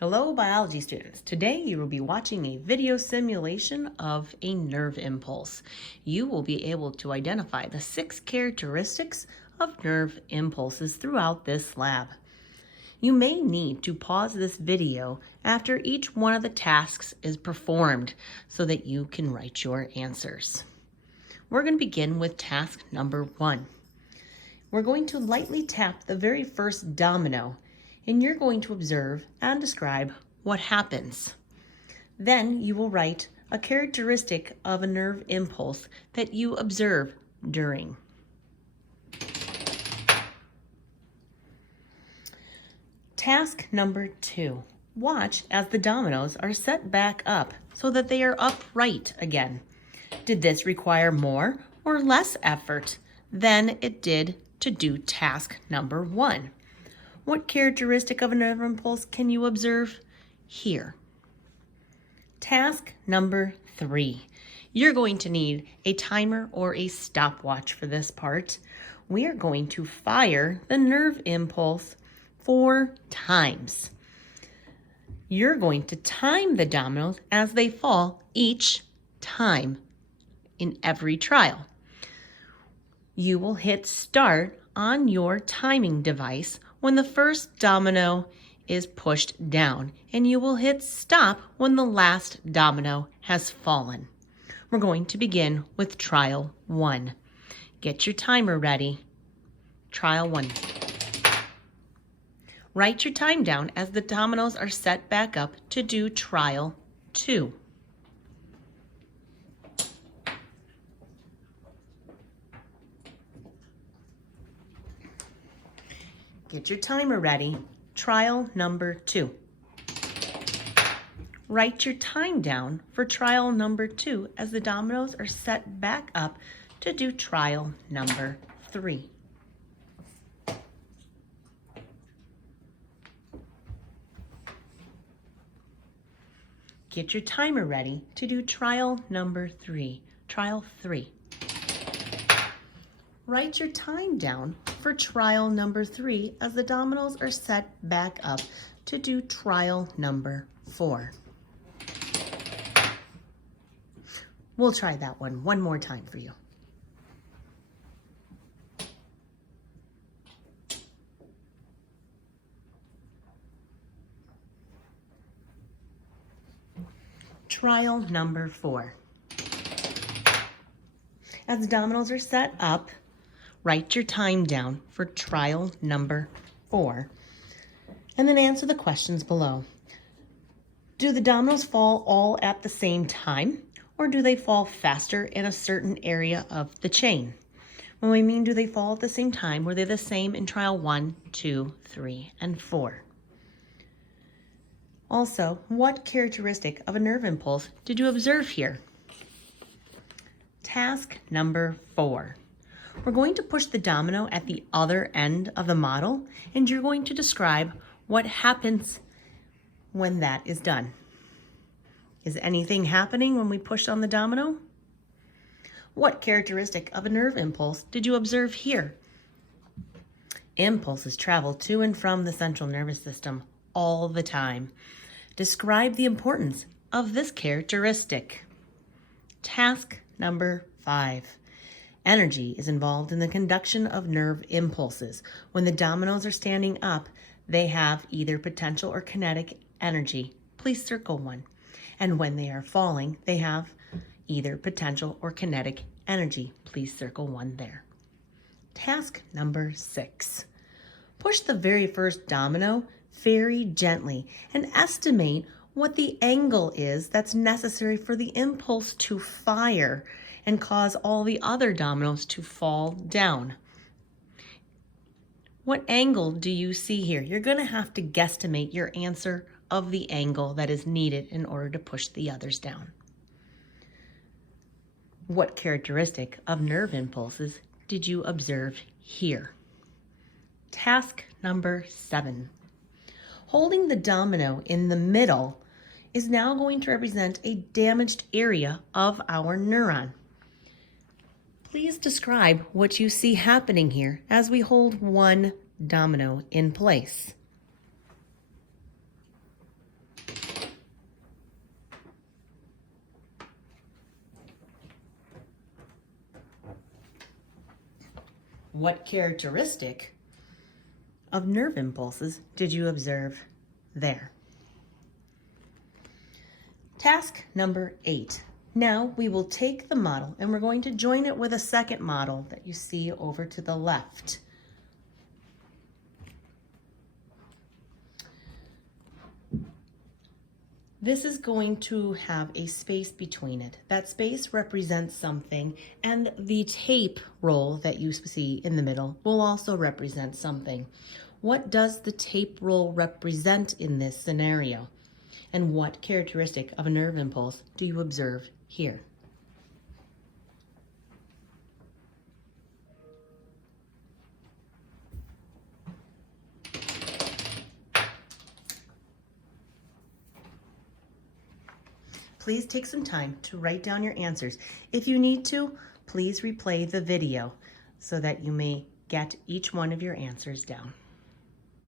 Hello biology students. Today you will be watching a video simulation of a nerve impulse. You will be able to identify the 6 characteristics of nerve impulses throughout this lab. You may need to pause this video after each one of the tasks is performed so that you can write your answers. We're going to begin with task number 1. We're going to lightly tap the very first domino, and you're going to observe and describe what happens. Then you will write a characteristic of a nerve impulse that you observe during. Task number 2. Watch as the dominoes are set back up so that they are upright again. Did this require more or less effort than it did to do task number 1? What characteristic of a nerve impulse can you observe here? Task number 3. You're going to need a timer or a stopwatch for this part. We are going to fire the nerve impulse 4 times. You're going to time the dominoes as they fall each time in every trial. You will hit start on your timing device when the first domino is pushed down, and you will hit stop when the last domino has fallen. We're going to begin with trial 1. Get your timer ready. Trial 1. Write your time down as the dominoes are set back up to do trial 2. Get your timer ready. Trial number 2. Write your time down for trial number 2 as the dominoes are set back up to do trial number 3. Get your timer ready to do trial number 3. Trial 3. Write your time down for trial number 3 as the dominoes are set back up to do trial number 4. We'll try that one more time for you. Trial number 4. As the dominoes are set up, write your time down for trial number 4, and then answer the questions below. Do the dominoes fall all at the same time, or do they fall faster in a certain area of the chain? When we mean do they fall at the same time, were they the same in trial 1, 2, 3, and 4? Also, what characteristic of a nerve impulse did you observe here? Task number 4. We're going to push the domino at the other end of the model, and you're going to describe what happens when that is done. Is anything happening when we push on the domino? What characteristic of a nerve impulse did you observe here? Impulses travel to and from the central nervous system all the time. Describe the importance of this characteristic. Task number 5. Energy is involved in the conduction of nerve impulses. When the dominoes are standing up, they have either potential or kinetic energy. Please circle 1. And when they are falling, they have either potential or kinetic energy. Please circle 1 there. Task number 6. Push the very first domino very gently and estimate what the angle is that's necessary for the impulse to fire and cause all the other dominoes to fall down. What angle do you see here? You're going to have to guesstimate your answer of the angle that is needed in order to push the others down. What characteristic of nerve impulses did you observe here? Task number 7. Holding the domino in the middle is now going to represent a damaged area of our neuron. Please describe what you see happening here as we hold one domino in place. What characteristic of nerve impulses did you observe there? Task number 8. Now we will take the model and we're going to join it with a second model that you see over to the left. This is going to have a space between it. That space represents something, and the tape roll that you see in the middle will also represent something. What does the tape roll represent in this scenario? And what characteristic of a nerve impulse do you observe here? Please take some time to write down your answers. If you need to, please replay the video so that you may get each one of your answers down.